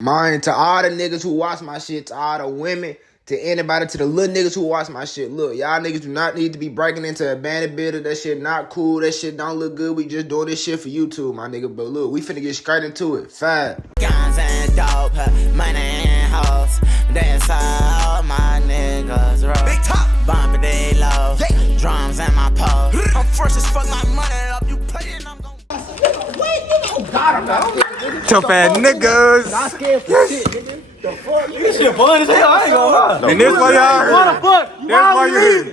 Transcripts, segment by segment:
Mine to all the niggas who watch my shit, to all the women, to anybody, to the little niggas who watch my shit. Look, y'all niggas do not need to be breaking into abandoned buildings. That shit not cool. That shit don't look good. We just doing this shit for YouTube, my nigga. But look, we finna get straight into it. 5. Guns and dope, money and hoes. That's all my niggas roll. Big top, bumpin' they low. Yeah. Drums and my pole. I'm fresh as fuck, my money up. You play it, I'm gon' Tough ass niggas. Not scared for shit, nigga. The fuck? This shit fun as hell, I ain't gonna lie. And this why y'all heard. What the fuck? That's why you heard.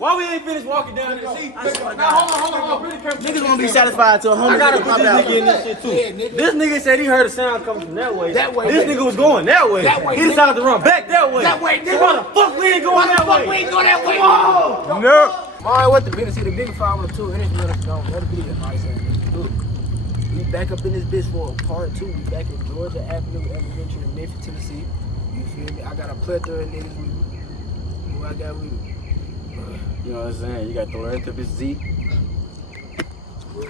Why we ain't finished walking down there? See, hold on. Really Niggas gonna be satisfied till 100. I gotta put this nigga in this shit too. This nigga said he heard a sound coming from that way. This nigga was going that way. He decided to run back that way. So why the fuck we ain't going that way? Whoa! No. Alright, what the business? See the big 502 NHB Lando. That'll be it. Alright, look. We back up in this bitch for a part 2. We back in Georgia Avenue, Elementary in Memphis, Tennessee. You feel me? I got a plethora of niggas with me. Who I got with me? You know what I'm saying? You got the therapist Z.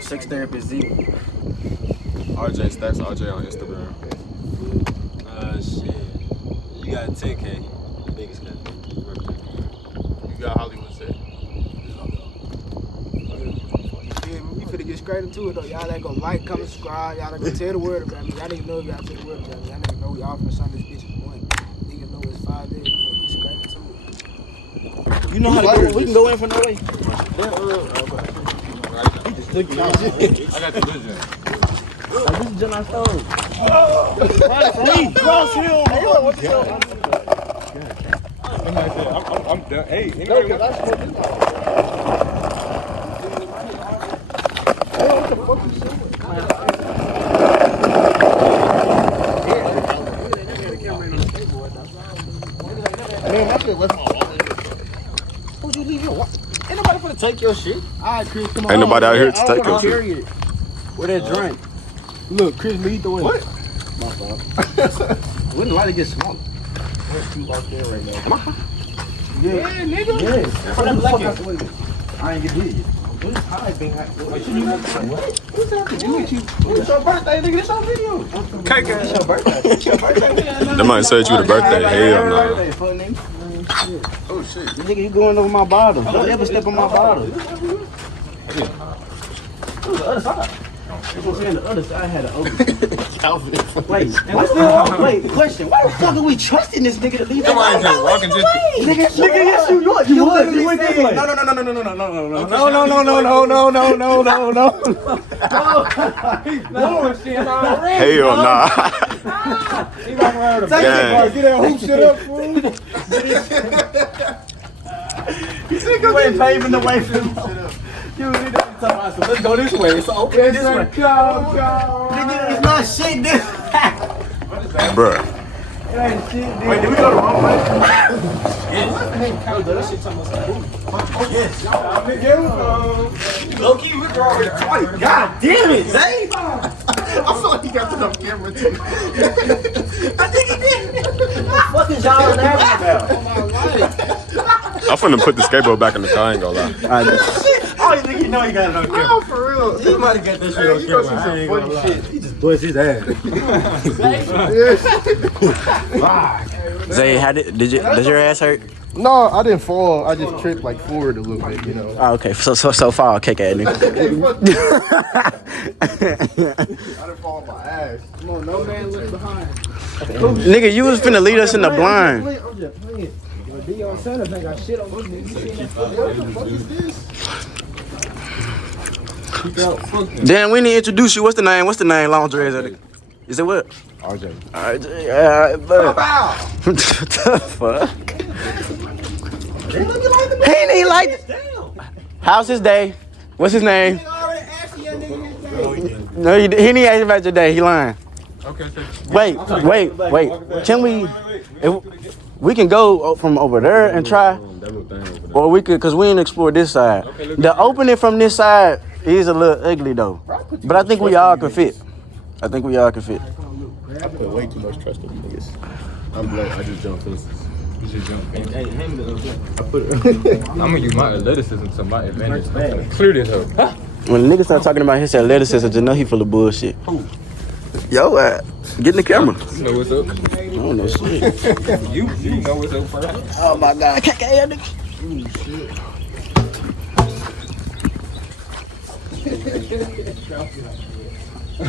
Sex therapist Z. RJ Stacks RJ on Instagram. Shit. You got 10K. Biggest cat. You got Hollywood set. We finna get straight into it though. Y'all ain't gonna like, comment, subscribe. Y'all ain't gonna tell the word about me. Y'all niggas know if y'all tell the word about me. Y'all niggas know we all finna sign this bitch in one. Niggas know it's 5 days. We finna get straight into it. You know how to go? We can go in for no way. I got the vision. This is just I stole. Cross hill. I'm done. Hey, Who'd you leave your wallet? Ain't nobody finna take your shit. Alright, Chris, come on. Ain't nobody out here to take your shit. Carry it. Where that drink? Look, Chris, lead the way. What? My fault. Wouldn't like to get smaller. There's 2 out there right now. Yeah, nigga. Yeah. I ain't get hit yet. What's your birthday, nigga? This your video. Cake. It's your birthday. It's your birthday. They might say you the birthday. Hell no. Oh shit. Nigga, you going over my bottle. Don't ever step on my bottle. The other side. That's what I'm saying. The other side had an open. Wait, wait, question. Why the fuck are we trusting this nigga to leave? Somebody just walking just. Nigga, yes, you know it. You would. You went this way. No. Hell nah. Get that hoop shit up, fool. You ain't paving the way for him. You need to talk about so let's go this way. It's open this way. Nigga, it's not shit this. Bruh. It ain't shit this. Wait, did we go the wrong way? Yes. That shit talking about some booty. Oh, yes. Low key, we were already 20. God damn it, Zay. I feel like he got it on camera too. I think he did. What the fuck is y'all laughing about? I'm finna put the skateboard back in the car. I ain't gonna lie. Oh, you think you know you got it on camera? Oh, for real. He might have got that shit on camera. I ain't gonna lie. He just bust his ass. Zay, does your ass hurt? No, I didn't fall. I just tripped like forward a little bit, you know. Oh, okay. So far, kick at nigga. I didn't fall on my ass. Come on, no man left behind. Nigga, you was finna lead us in the blind. I'm just playing. Deion Sanders ain't got shit on this nigga. What the fuck is this? Damn, we need to introduce you. What's the name? Long dreads. Is it what? RJ. RJ. What the fuck? He ain't even like it. How's his day? What's his name? No, he didn't ask about your day. He lying. Okay. Wait. Can we can go from over there and try, or we could, cause we didn't explore this side. The opening from this side is a little ugly though, but I think we all can fit. I put way too much trust in you niggas. I'm blood. I just jump fences. You should jump in. I I'm gonna use my athleticism to my advantage. I'm gonna clear this up. When the nigga start talking about his athleticism, just know he full of bullshit. Yo, Get in the camera. You know what's up. I don't know shit. You know what's up first. Oh my God, KK, nigga.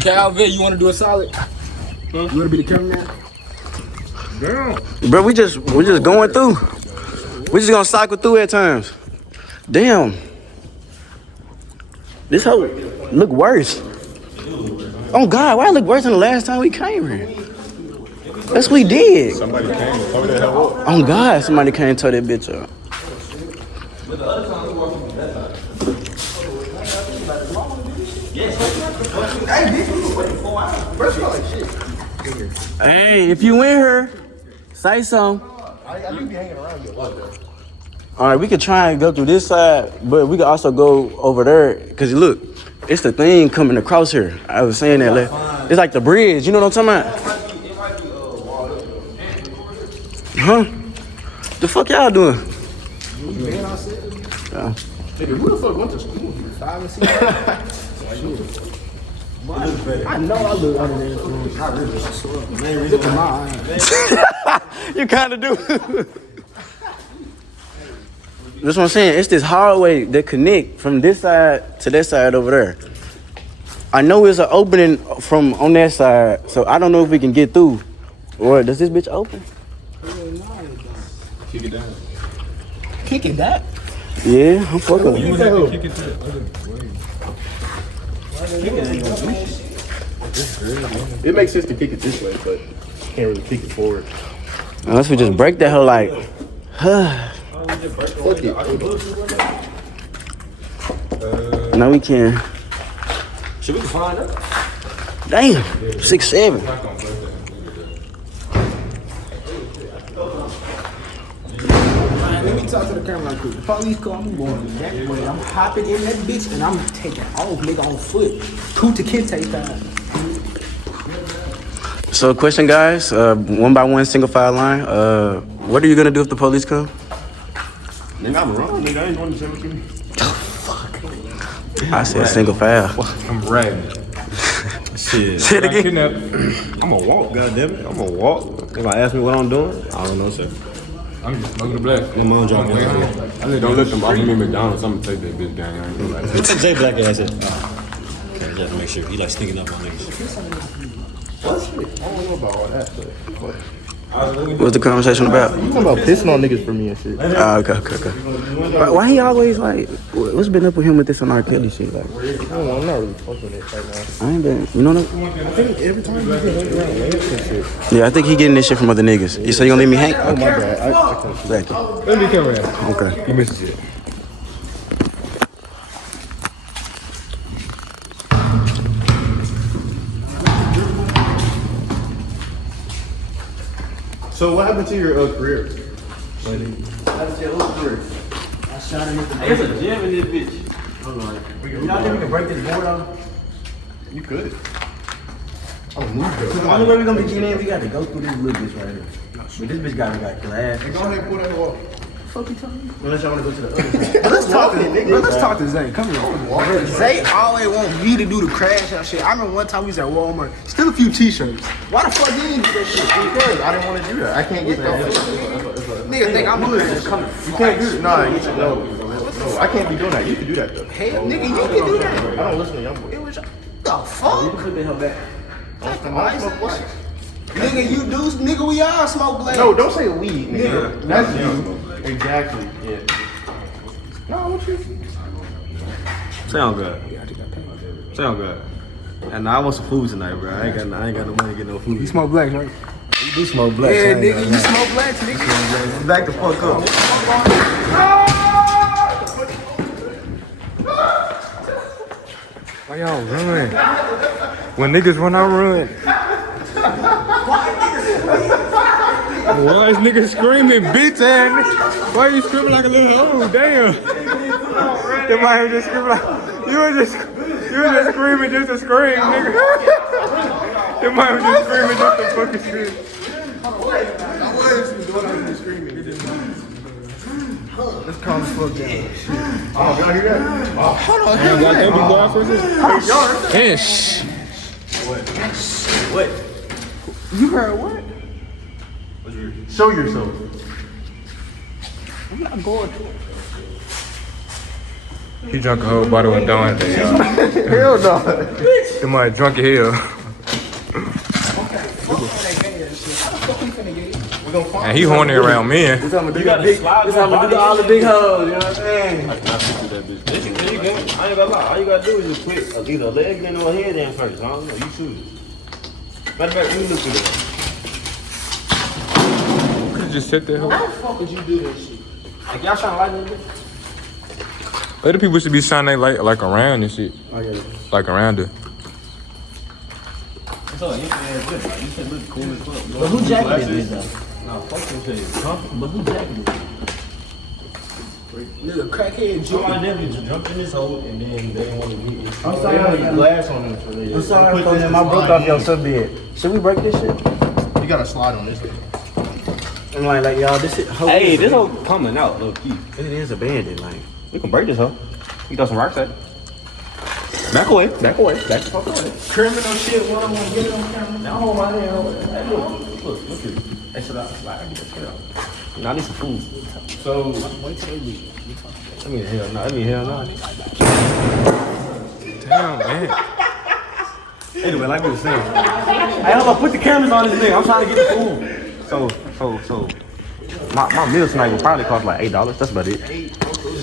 Calvin, you want to do a solid? You want to be the cameraman? Damn. Bro, we just going through. We just gonna cycle through at times. Damn. This hoe look worse. Oh God, why it look worse than the last time we came here? That's what we did. Somebody came and tore that hell up. Oh God, somebody came and tore that bitch up. Hey, if you in here, say something. All right, we could try and go through this side, but we could also go over there. Cause look, it's the thing coming across here. I was saying that. It's like the bridge. You know what I'm talking about? Huh? The fuck y'all doing? Nigga, who the fuck went to school? 5 and 6. I know I look under there. I really look at my eyes. You kind of do. That's what I'm saying. It's this hallway that connect from this side to that side over there. I know it's an opening from on that side, so I don't know if we can get through. Or does this bitch open? Kick it down. Kick it that? Yeah, I'm fucking with You you. would have to kick it to the other way. It makes sense to kick it this way, but you can't really kick it forward. Unless we just break that hole like, Fuck it. no we can. Should we find out? Damn, 6'7". Let me talk to the camera like this. Police call, I'm going that way. I'm hopping in that bitch and I'm taking off, nigga, on foot. Kuta Kinte time. So question guys, one by one single file line. What are you gonna do if the police come? Nigga, I'm wrong. Nigga, I ain't going to 17. I said single file. I'm riding. Shit. Say it again. I'm gonna walk, goddammit. I'm gonna walk. If I ask me what I'm doing, I don't know, sir. I'm just smoking the black. Your mom dropped me. I think don't let them off me McDonald's. I'm gonna take that bitch down. I ain't gonna lie. What's Jay Black ass at? Okay, just have to make sure. He like sneaking up on niggas. I don't know about all that, but What's the conversation about? you talking about pissing on niggas for me and shit. Okay. Why he always like? What's been up with him with this on R. Kelly shit? Like, I don't know, I'm not really fucking with it right now. I ain't been. You know what? I think every time you get around lamps and shit. Yeah, I think he getting this shit from other niggas. You say you gonna leave me hang? Oh my bad. I Thank you. Let me come around. Okay. You missed it. So what happened to your career? There's a gym in this bitch. Y'all think we can break this board off? You could. The only way we gonna be getting in, we got to go through this little bitch right here. But this bitch got glass. Go ahead and pull that off. Unless y'all wanna go to the other side. Let's talk to Zay. Come here. Zay always want me to do the crash out shit. I remember one time we was at Walmart, still a few t-shirts. Why the fuck you didn't do that shit? Because I didn't want to do that. I can't get that. Nigga think I'm good. Just coming. You can't do that. Nah, no, I can't be doing that. You can do that though. Hey, nigga, you can do that. I don't listen to young boy. It was the fuck? Put her back. Nigga, you do, nigga, we all smoke blades. No, don't say weed, nigga. That's you. Exactly. Yeah. No, what you? Sound good. Sound good. And I want some food tonight, bro. I ain't got no money to get no food. You smoke blacks, right? You do smoke black. Yeah, nigga, you smoke blacks, nigga. Back the fuck up. Why y'all run? When niggas run, I run. Why is niggas screaming, bitch ass? Why are you screaming like a little hoe? Damn. Your mind just screaming like you were just screaming just to scream, nigga. Your mind was just screaming just to fucking scream. Let's calm the fuck down. Oh, y'all hear that? Hold on, Y'all got them go out for this? Yes. What? You heard what? Show yourself. I'm not going to. He drunk a whole bottle of Dawn. Hell no. The man drunk as hell. And he horny around men. This time I'm gonna do all the big hoes, you know what I'm saying? I ain't gonna lie. All you gotta do is just put either a leg in or a head in first. I don't know. You choose. Matter of fact, you look through that. Could just sit there. How the fuck would you do this shit? Like y'all trying to light me? Other people should be shining their light like around and shit. Oh yeah. Like around it. So you should look cool as fuck. But who jacketed this though? Nah, fuck them shit. Huh? But who jacketed this? Nigga, crackhead Somebody definitely jumped in this hole and then they didn't want to meet it. I'm sorry. Glass on them. I'm sorry for them. I broke off your sunbed. Should we break this shit? You gotta slide on this thing. I'm like y'all, this shit. Hey, this hoe coming out, low key. It is abandoned, like. We can break this hoe. You throw some rocks at it. Back away. Back away. Back the fuck away. criminal shit. One on one, get it on camera. Now hold my hand. Hey, look at it. Hey, shut up. Slide. Get that shit out. Nah, I need some food. So, wait till they leave. I mean, hell no. Damn, man. Anyway, like we were saying. Hey, hold on, put the cameras on this nigga. I'm trying to get the food. So, my meal tonight will probably cost like $8. That's about it.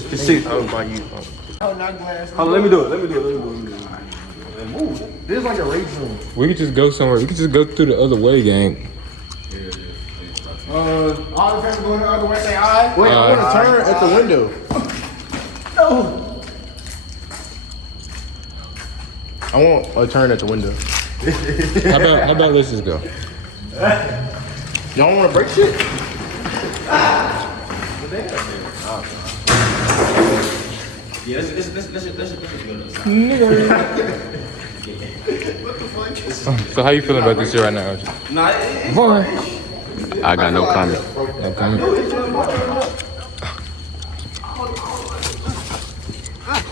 Just sit. Oh, by you. Hold on, let me do it. This is like a race room. We could just go somewhere. We could just go through the other way, gang. All the people going the other way, say aye. Wait, I want to turn at the window. No. I want a turn at the window. How about let's just go? Y'all want to break shit? Yeah, let's go. So how you feeling about this shit right now? Boy. I got no comment. No comment. Who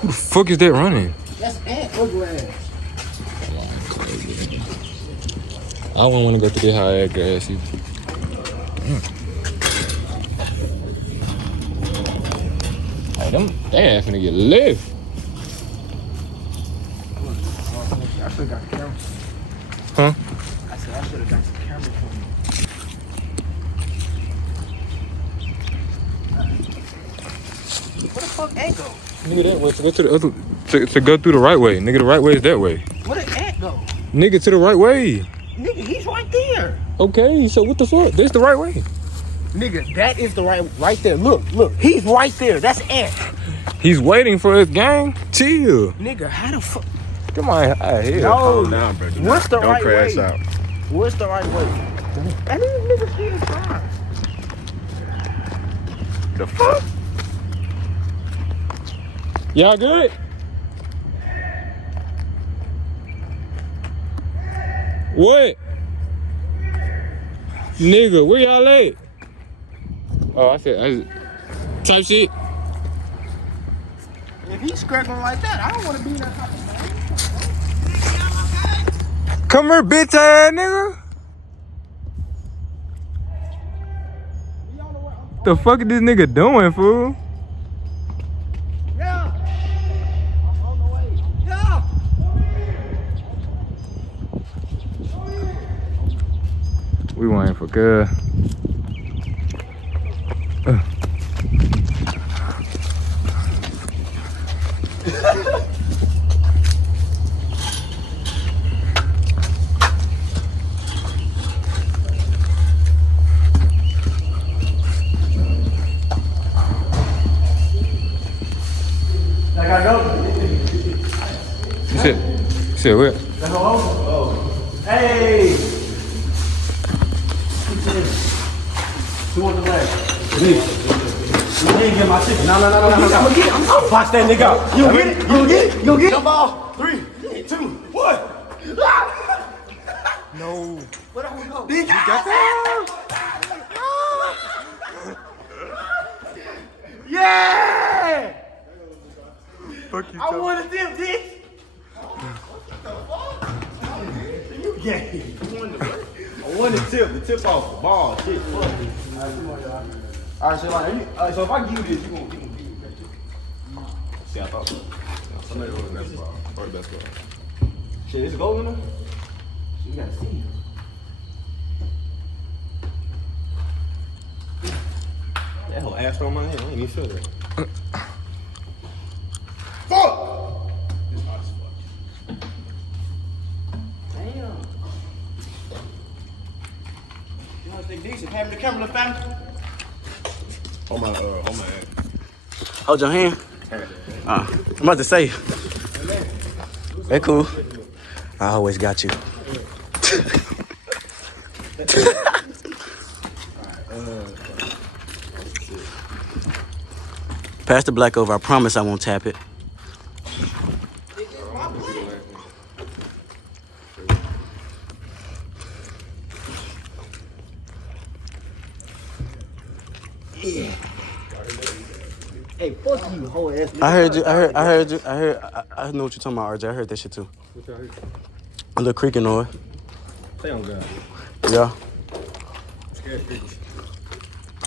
the fuck is that running? That's ant glass. I don't want to go through this high ass grass either. Hey, they ain't finna get lift. I should have got the camera. Huh? I said I should have got the camera for me. Where the fuck ant go? Nigga, that way to go to the other to go through the right way. Nigga, the right way is that way. Where did ant go? Nigga, to the right way. Nigga, he's right there. Okay, so what the fuck? That's the right way. Nigga, that is the right there. Look, he's right there. That's ant. He's waiting for his gang. Chill. Nigga, how the fuck? Come on, here. No. Calm down, bro. What's the Don't right crash way? out. What's the right way? And these niggas here fine. The fuck? Y'all good? What? Nigga, where y'all at? Oh, I said type shit. If he's scrapping like that, I don't want to be in that type of thing. Come here, bitch ass nigga. The fuck is this nigga doing, fool? Yeah. I'm on the way. Yeah. We waiting for good. You said what? Hey! Who wants the bag? Me. You didn't get my chicken. No. I'm gonna get it. I'm gonna box that nigga out. You gonna get it? You gonna get it? You gonna get it? Jump ball. 3, 2, 1. No. Where that one go? You got that? Yeah! Fuck you, I want to dip, bitch. You gay. One the tip off the ball. Shit, fuck. All right, so like, so if I give you this, you gonna give me that. See, I thought so. Somebody ordered basketball. Or basketball. Shit, it's gold in there? You gotta see. That whole ass on my head. I ain't even feel that. Fuck! It's hot as fuck. Damn. You wanna think decent? Having the camera, family? On my hand. Hold your hand. I'm about to say. They cool. I always got you. Pass the black over. I promise I won't tap it. Yeah. Hey, fuck you, whole ass. I heard you. I know what you're talking about, RJ. I heard that shit too. A little creaking noise. Stay on God. Yeah. I'm scared of creatures.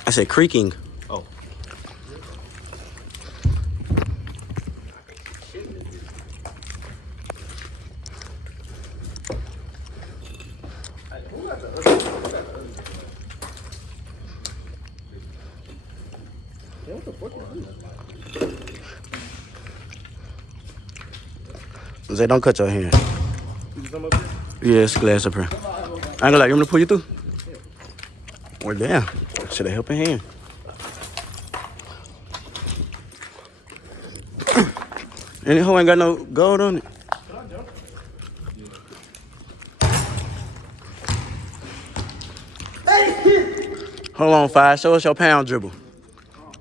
I said creaking. Oh. Zay, don't cut your hand. Yeah, it's glass up here. I ain't gonna lie, you want me to pull you through? Well, damn. Should have helped a hand. And the hoe ain't got no gold on it. Hold on, Five. Show us your pound dribble.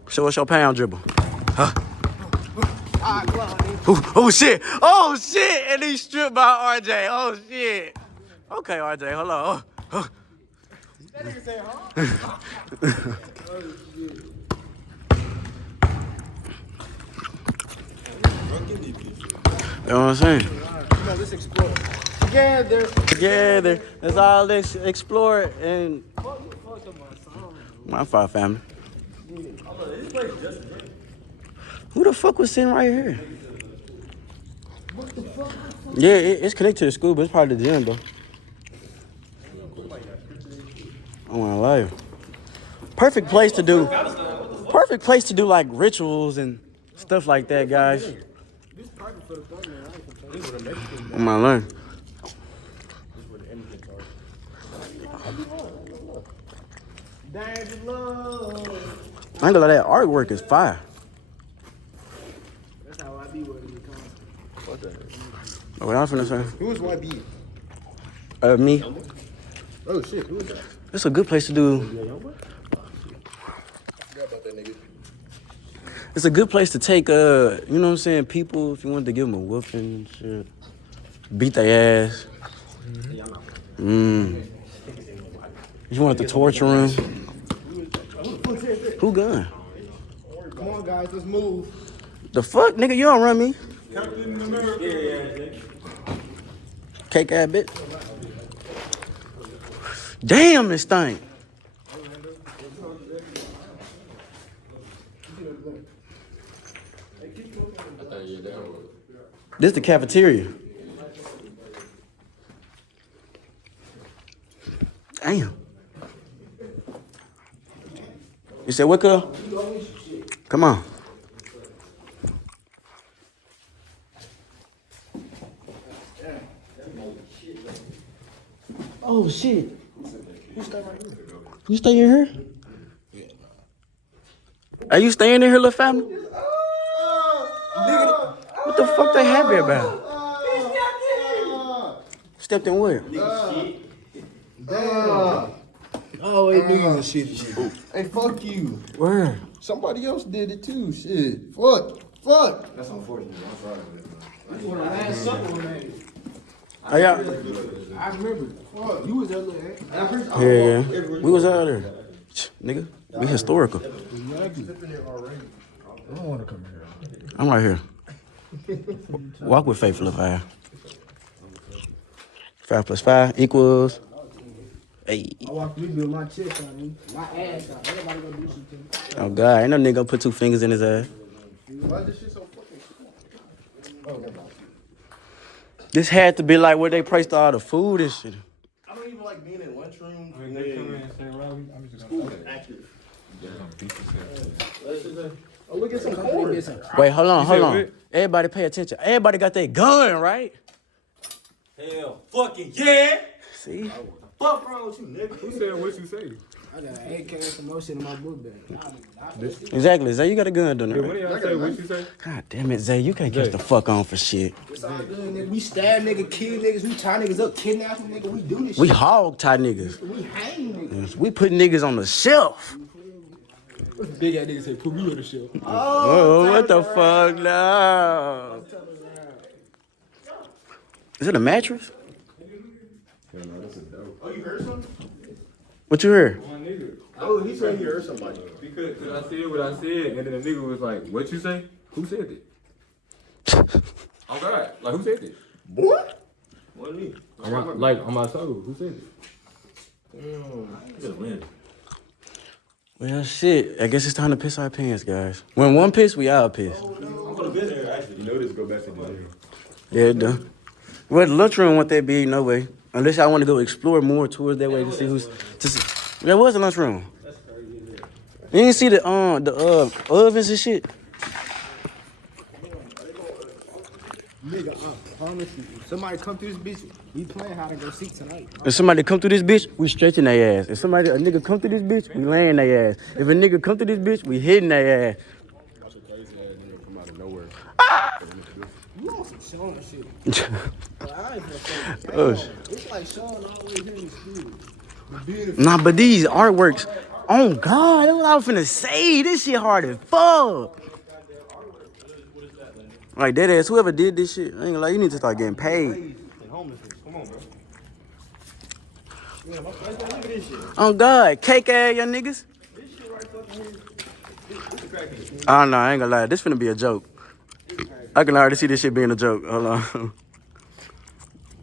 Show us your pound dribble. Huh? Oh shit! Oh shit! And he stripped by RJ. Oh shit! Okay, RJ, hold on. Oh. That nigga say, huh? You know what I'm saying? You know, let's explore. Together. Let's all explore it and my five family. Who the fuck was sitting right here? Yeah, it's connected to the school, but it's part of the gym though. I wanna lie you. Perfect place to do like rituals and stuff like that, guys. I'm gonna learn. I ain't gonna lie, that artwork is fire. That's how I be with it. Oh, what I'm finna say? Who is YB? Me. Oh shit, who is that? It's a good place to do. Forgot about that nigga. It's a good place to take, you know what I'm saying, people, if you wanted to give them a whooping and shit. Beat their ass. You want the torture room? Who gun? Come on, guys, let's move. The fuck, nigga, you don't run me. Cake ass bitch. Damn, this thing. This the cafeteria. Damn. You said what, cuz? Come on. Oh shit. You stay in here? Are you staying in here, little family? What the fuck they happy about? Stepped in where? Oh, they doing this shit. Hey, fuck you. Where? Somebody else did it too. Shit. Fuck. That's unfortunate. I'm sorry. Oh, yeah. I remember. Fuck. You was that little ass. Yeah. We was out there. Nigga, we historical. I don't want to come here. I'm right here. Walk with faith, little 5. 5 + 5 equals Hey. I walk through with my chest on me, my ass out. Everybody gonna do shit to me. Oh God, ain't no nigga gonna put 2 fingers in his ass. Why is this shit so fucking? This had to be like where they priced all the food and shit. I don't even like being in lunchroom. Oh, look at some corn. Wait, hold on. Everybody pay attention. Everybody got their gun, right? Hell, fucking yeah. See? Fuck wrong with you, nigga? Who said what you say? I got an AK and some more shit in my book bag. Exactly, Zay, you got a gun, don't What you? do y'all say? What you say? God damn it, Zay, you can't catch the fuck on for shit. It's all good, nigga. We stab nigga, kill niggas, we tie niggas up, kidnap them, nigga. We do this We shit. hog tie niggas. We hang niggas. We put niggas on the shelf. Big ass nigga say put me on the shelf. Oh, what the fuck now? Is it a mattress? Oh, you heard something? What you heard? My nigga. Oh, he said he heard somebody. Because I said what I said, and then the nigga was like, what you say? Who said it? Oh God, like who said it? Boy? What me? Like on my soul, who said it? Well, shit. I guess it's time to piss our pants, guys. When one piss, we all piss. I'm gonna visit her, actually. You know this go back to the gym. Yeah, it do. Well, the lunchroom won't that be? No way. Unless I want to go explore more towards that way to see who's. There was a lunchroom. That's crazy. You didn't see the ovens and shit. Nigga, I promise you. If somebody come through this bitch, we playing hide and go seek tonight. If somebody come through this bitch, we stretching their ass. If a nigga come through this bitch, we laying their ass. If a nigga come through this bitch, we hitting their ass. That's a crazy ass nigga come out of nowhere. You on some Sean shit. But I ain't gonna say Oh, it's like Sean always in the studio. nah, but these artworks, oh God, that's what I was finna say. This shit hard as fuck. Like that ass, whoever did this shit, I ain't gonna lie, you need to start getting paid. Come on, bro. Oh God, cake ass, young niggas. Oh no, I ain't gonna lie, this finna be a joke. I can already see this shit being a joke. Hold on.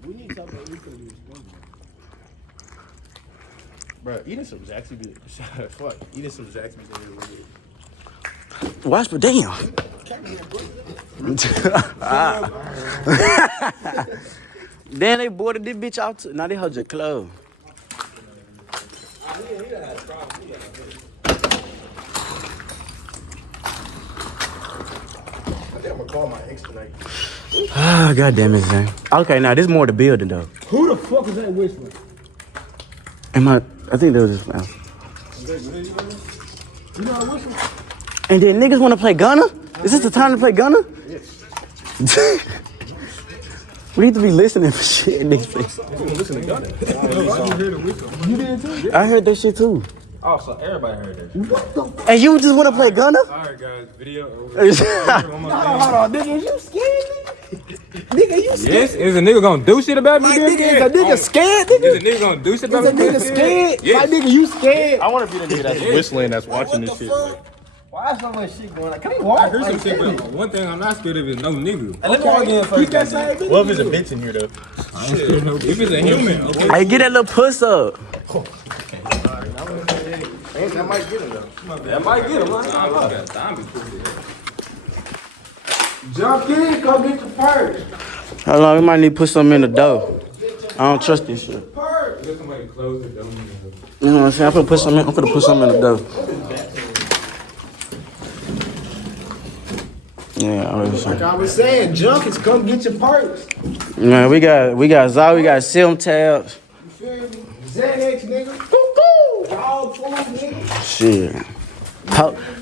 We need to talk about weekend. Bro, eating some Zaxby's. Fuck, eating some Zaxby's in here. Watch, but damn. Then they boarded this bitch out too. Now they hold your clothes. I think I'm gonna call my ex tonight. Ah, God damn it, Zane. Okay, now this more the building though. Who the fuck is that whistling? I think that was just now. You know what whistling? And then niggas wanna play Gunner? Is this the time to play Gunner? Yes. We need to be listening for shit in this place. Listen to Gunner. You did too? I heard that shit too. Oh, so everybody heard that shit. And you just wanna play Gunner? Alright guys, video over. Hold on, nigga, is you scared, nigga? Nigga, you scared? Yes, is a nigga gonna do shit about me? My then? nigga, is a nigga scared, Is a nigga? nigga gonna do shit Is about a me? nigga scared? Yes. My nigga, you scared? I want to be the nigga that's whistling, that's watching this shit. Like, Why is so much shit going on? Can we walk? I heard some shit, but one thing I'm not scared of is no nigga. Hey, let me walk in first. Keep that same nigga. well, if it's a bitch in here though. If it's a human, okay. Hey, get that little puss up. That might get him though. That might get him. I got time to push it. Jump in, come get your purse. Hold on, we might need to put something in the dough. I don't trust this shit. Purse. Let somebody close it, don't You know what I'm saying? I'm gonna put something in the dough. Yeah, I was Like I was saying, junkies, come get your purse. Man, we got Zah, we got Sim tabs. You feel me? Xanax, nigga. Cuckoo. Dog food, nigga. Shit.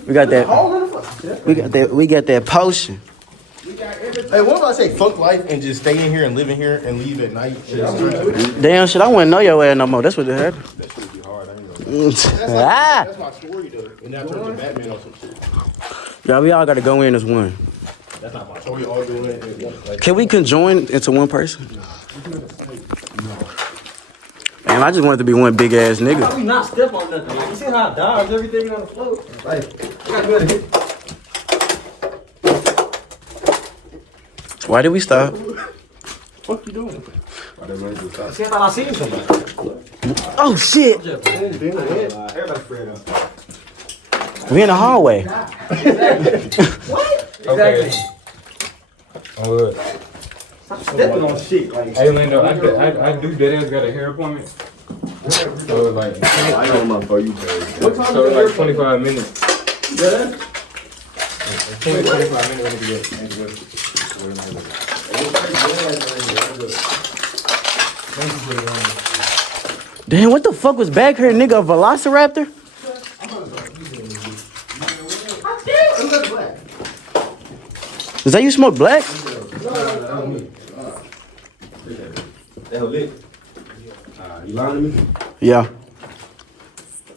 We got that. All in the fuck. We got that potion. We got everything. Hey, what if I say fuck life and just stay in here and live in here and leave at night? Damn shit, I wouldn't know your ass no more. That's what it happened. That shit would be hard. I ain't gonna. Ah! That's my story though. And that turns to Batman or some shit. Yeah, we all gotta go in as one. That's not my story. All doing it. Like, Can we conjoin into one person? Man, I just wanted to be one big ass nigga. We not step on nothing. You see how I dodge everything on the floor? Like, I gotta go ahead. Why did we stop? what you doing? See, I thought I seen somebody. Oh shit! Everybody spread out. We in the hallway. Okay. Oh, Stop stepping on shit. Like, hey, Lando, I do dead ass got a hair appointment. So like, I don't know for you, baby. so like 25 minutes. yeah. 25 minutes. Damn, what the fuck was back here, nigga? A velociraptor? Is that you smoke black? That whole lit. You lying to me? Yeah.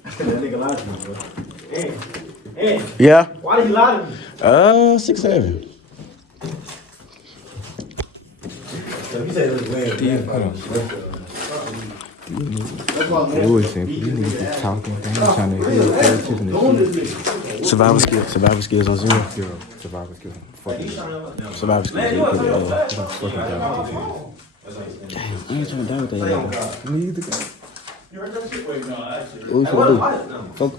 That nigga lied to me, bro. And Yeah. why did he lie to me? 6'7". So he said it was weird. Always simple. You niggas be talking. They ain't trying to hear Survival skills on zero. survival skills. Survival skills. Fucking I ain't trying to die with that. Neither. What we finna do? Fuck.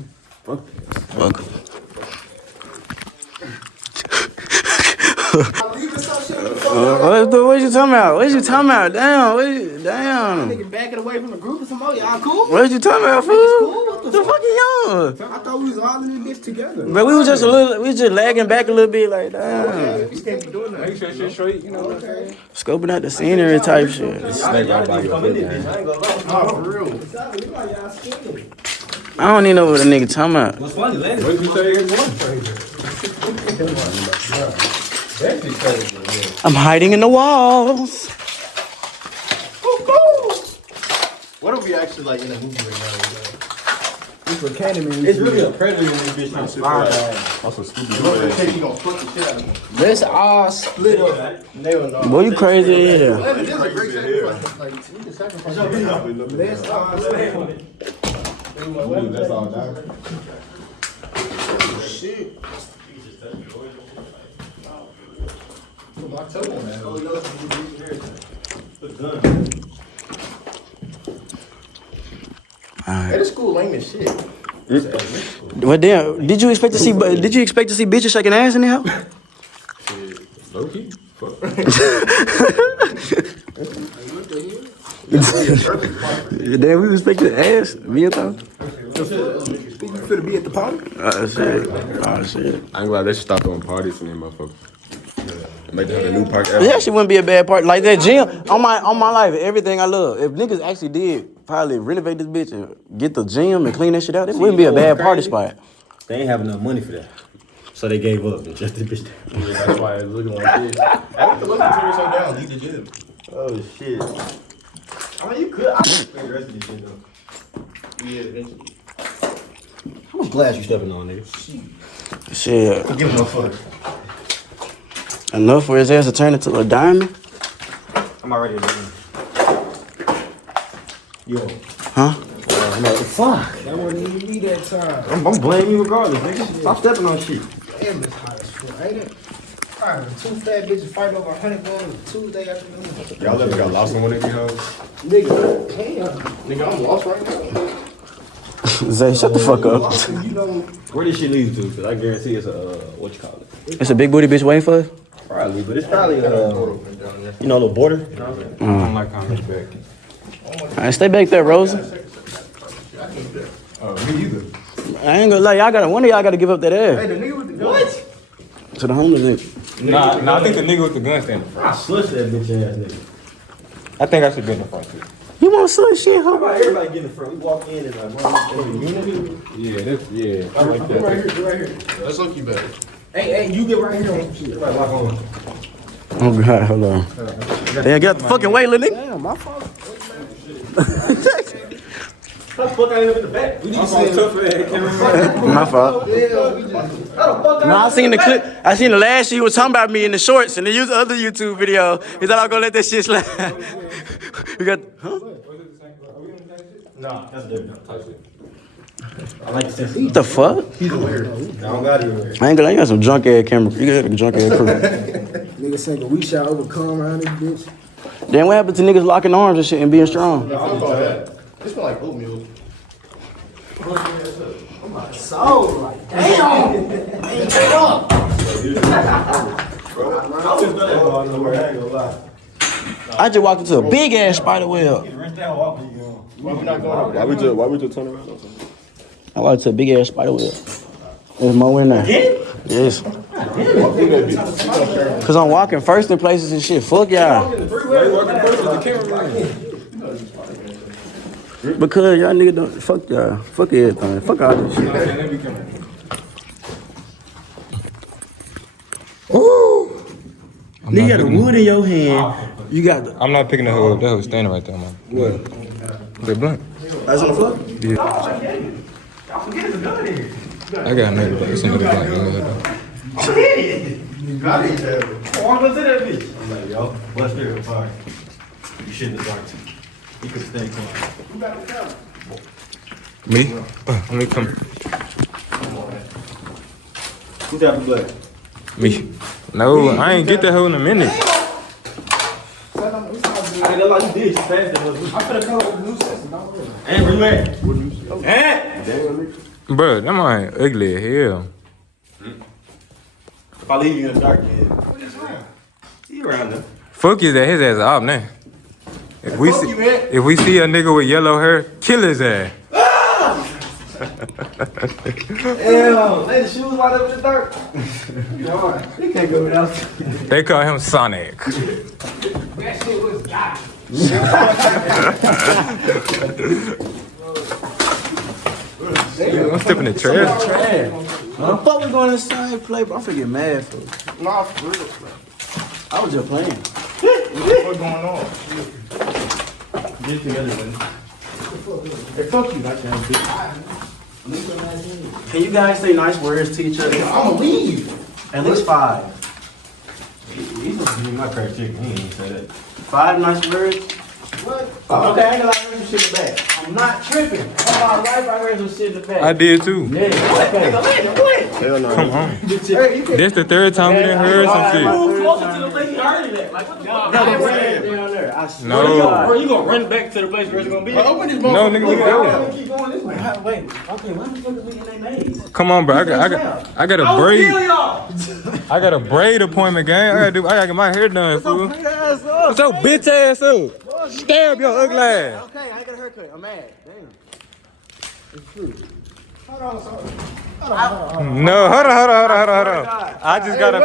What you talking about? What you talking about? Damn. Nigga backing away from the group or some more. Y'all cool? What you talking about, fool? What The fuck you on? I thought we was all in this bitch together. But we was just lagging back a little bit, like damn. We can't be doing that. Make sure shit straight, you know what I'm saying? Scoping out the scenery type shit. Snake right by your foot, man. I don't even know what a nigga talking about. What's funny, lady? What you say is I'm hiding in the walls. What if we actually like in a movie right now? It's what Candyman. It's really a predator when this bitch comes fire. Also, Scooby-Doo. You gonna fuck the shit out of me. Let's all split up. Boy, you crazy in here. It is a great sacrifice. Like, we can sacrifice. Let's all split up. That's all that. Shit. My toe on that. Hey, this school lame as shit. Well, damn. Did you expect to see bitches shaking ass in the house? Low key. Fuck. Damn, we expecting ass. Me and Tom. You finna be at the party? Shit. I ain't glad they should stop throwing parties in there, motherfucker. Make them have a new park ever. It actually wouldn't be a bad part. Like that gym, on my life, everything I love. If niggas actually did probably renovate this bitch and get the gym and clean that shit out, it wouldn't be a bad party spot. They ain't have enough money for that. So they gave up and just the bitch. That's why it's looking like this. I want to look at so down. Leave the gym. Oh shit. I mean, you could. I could spend the rest of this shit though. Yeah, eventually. How much glass you stepping on, nigga? Shit. Give him a fuck. Enough for his ass to turn into a diamond? I'm already done. Yo. Huh? Fuck. That wasn't even me that time. I'm blaming you regardless, nigga. Stop stepping on shit. Damn, it's hot as fuck, ain't it? Alright, two fat bitches fighting over 100 going Tuesday afternoon. Y'all ever got lost in one of these hoes? Nigga, damn. Nigga, I'm lost right now. Zay, shut the fuck up. You know, Where this shit leads to? Because I guarantee it's a, what you call it? It's a big booty bitch waiting for us? Probably, but it's probably, you know, a little border. I don't like comments back. Alright, stay back there, Rosa. Me either. I ain't gonna lie, one of y'all gotta give up that ass. hey, the nigga with the gun. What? To the homeless nigga. Nah, I think the nigga with the gun standing. I slushed that bitch ass nigga. I think I should be in the front too. You want some shit, How huh? about everybody get in the front? We walk in and like, Yeah, I like that. Right here. Let's look you better. Hey, you get right here on some shit. Everybody walk on. Oh god, hold on. Damn, get out the fucking way, little nigga. Damn, my fault. How the fuck I end up in the back? We need to see My fault. No, I seen the clip. I seen the last shit he was talking about me in the shorts and the other YouTube video. He thought I was gonna let that shit slide. We got, huh? Nah, that's different. I like the sense. What the fuck? I don't got it. I ain't gonna lie, you got some junk ass camera. You got a junk ass crew. Nigga saying we shall overcome around this bitch. Then what happened to niggas locking arms and shit and being strong? This smell like oatmeal. I just walked into a big ass spider web. Why we just turn around? I walked into a big ass spider web. There's more in there. Yes. Cause I'm walking first in places and shit. Fuck y'all. Because y'all niggas don't fuck y'all. Fuck everything. Fuck all this shit. Ooh. Nigga got the wood in your hand. You got the. I'm not picking the hoe up. That hoe standing right there, man. What? The blunt. That's on the floor? Yeah. I got another blunt. It's another blunt. Walk up to that bitch. I'm like, yo, what's there? Sorry. You shouldn't have done it. You could stay clean. Me? Let me come. Who got the blood? Me. No, I ain't get that hoe in a minute. I ain't gonna lie, you did. You passed that. I'm finna come up with new sets. And where you at? Bro, that man ugly as hell. If I leave you in the dark, yeah. What is wrong? He around there. Fuck his ass off now. If we see a nigga with yellow hair, kill his ass. Damn, lay the shoes right up in the dirt. You can't go without. They call him Sonic. That shit was got. I'm stepping in the trash. What the fuck we going to the same play, bro? I'm finna get mad for it. Nah, for real. I was just playing. What's going on? Get it together, man. Hey, fuck you, that damn bitch. Can you guys say nice words to each other? I'ma leave. At least 5. He's supposed to be my crack chicken. He ain't even say that. 5 nice words? What? Okay, I ain't gonna lie, some shit in the back. I'm not tripping. How about right heard some shit in the back? I did too. Yeah, okay. Hell no. Come on. This the third time we done heard some shit. Closer to the place he heard it at. Like, what the fuck? No, they ran down there. I swear No. to God. Bro, you gonna run back to the place where it's gonna be? Open this No, nigga, we go. Keep going this way. Wait, okay, when the fuck is we in their maze? Come on, bro. I got a braid. Kill y'all. I got a braid appointment, gang. I gotta get my hair done, fool. What's your bitch ass up? Stab your ugly ass. Okay, I ain't got a haircut. I'm mad. Damn. It's true. No, hold on. I just got a.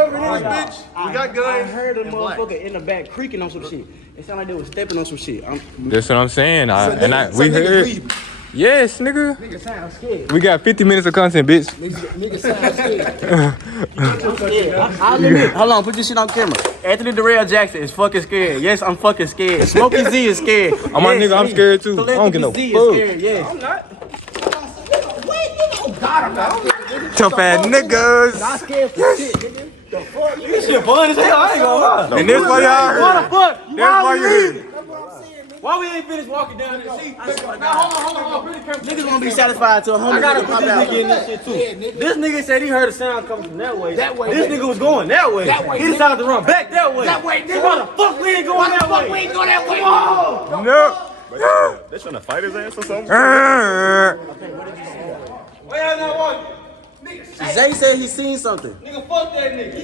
We got guns. I heard a motherfucker in the back creaking on some shit. It sounded like they was stepping on some shit. That's what I'm saying. We heard. Yes, nigga. Nigga sound scared. We got 50 minutes of content, bitch. Nigga sound scared. I'll admit. Hold on, put this shit on camera. Anthony Darrell Jackson is fucking scared. Yes, I'm fucking scared. Smokey Z is scared. Oh, my nigga, I'm scared too. I don't get no Z is fuck. scared, yes. I'm not. Tough ass niggas. I'm scared for shit, nigga. The fuck? This shit fun as hell. I ain't gonna lie. And that's why y'all heard. What the fuck? That's why you heard. Why we ain't finished walking down there? See, hold on. Bring the camera. Niggas gonna be satisfied till a homie. I gotta put this nigga in this shit too. This nigga said he heard a sound coming from that way. This nigga was going that way. He decided to run back that way. So why the fuck we ain't going that way? Whoa! No. They trying to fight his ass or something? Why y'all not walking? Zay said he seen something. Nigga, fuck that nigga.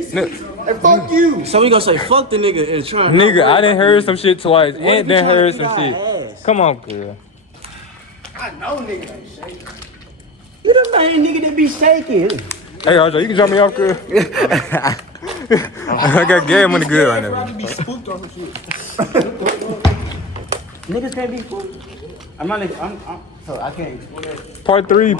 Hey, fuck you. So we gonna say fuck the nigga and try. Nigga, I done heard some shit twice. And then heard some shit. Come on, girl. I know nigga ain't shaking. You the main nigga that be shaking. Hey, RJ, you can drop me off, girl. I got game money good right now. Niggas can't be spooked. I'm not nigga. I'm so I can't explain that. Part three.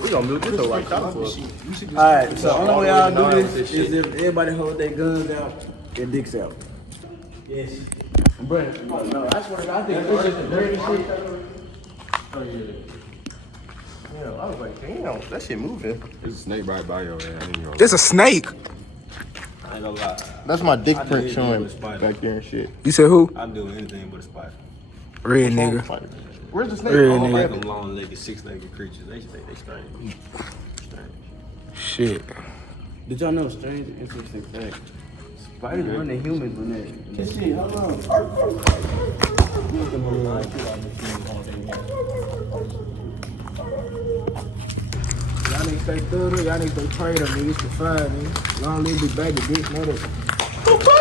We gonna move this over like that. Alright, so the only way y'all do this is if everybody hold their guns out, their dicks out. Yes. Bro, no, I swear to God, I think it's just the dirty shit. Oh yeah. Yeah, I was like, damn, that shit moving. There's a snake right by your ass. It's a snake. I ain't gonna lie. That's my dick print showing back there and shit. You said who? I'll do anything but a spider. Red nigga. Where's the snake? Red I don't like nigga. them long-legged, six-legged creatures. They strange. Shit. Did y'all know strange interesting fact? Spiders run the humans on that. This shit, hold on. Y'all niggas stay thorough, y'all niggas stay trader, niggas. It's the fire, nigga. Long live the baby, bitch, mother.